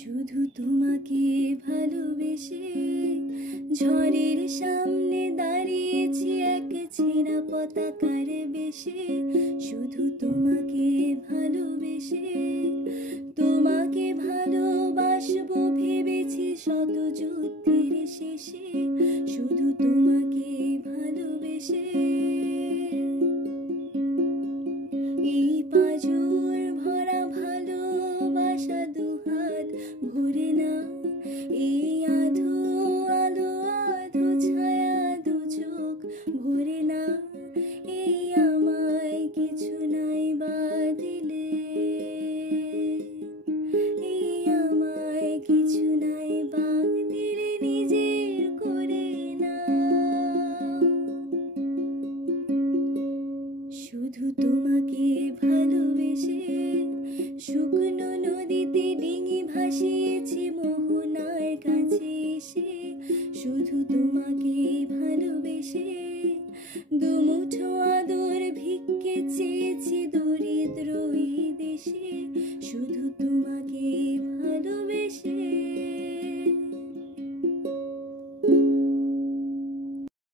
শুধু তোমাকে ভালোবেসে ঝড়ের সামনে দাঁড়িয়েছি এক ছেঁড়া পতাকার বেশে। শুধু তোমাকে ভালোবেসে তোমাকে ভালোবাসবো ভেবেছি শত যুদ্ধের শেষে। শুধু তোমাকে ভালোবেসে এই পাঁজর ভরা ভালোবাসা দুহাত ভরে না। এই আধো আলো আধো ছায়া দু চোখ ভরে না। এই আমায় কিছু নাই বা দিলে, এই আমায় কিছু নাই বা দিলে নিজের করে না। শুধু তোমাকে ভালোবেসে শুকনো নদীতে ডিঙি ভাসিয়েছি মোহনার কাছে এসে। শুধু তোমাকে ভালোবেসে দুমুঠো আদর ভিক্ষে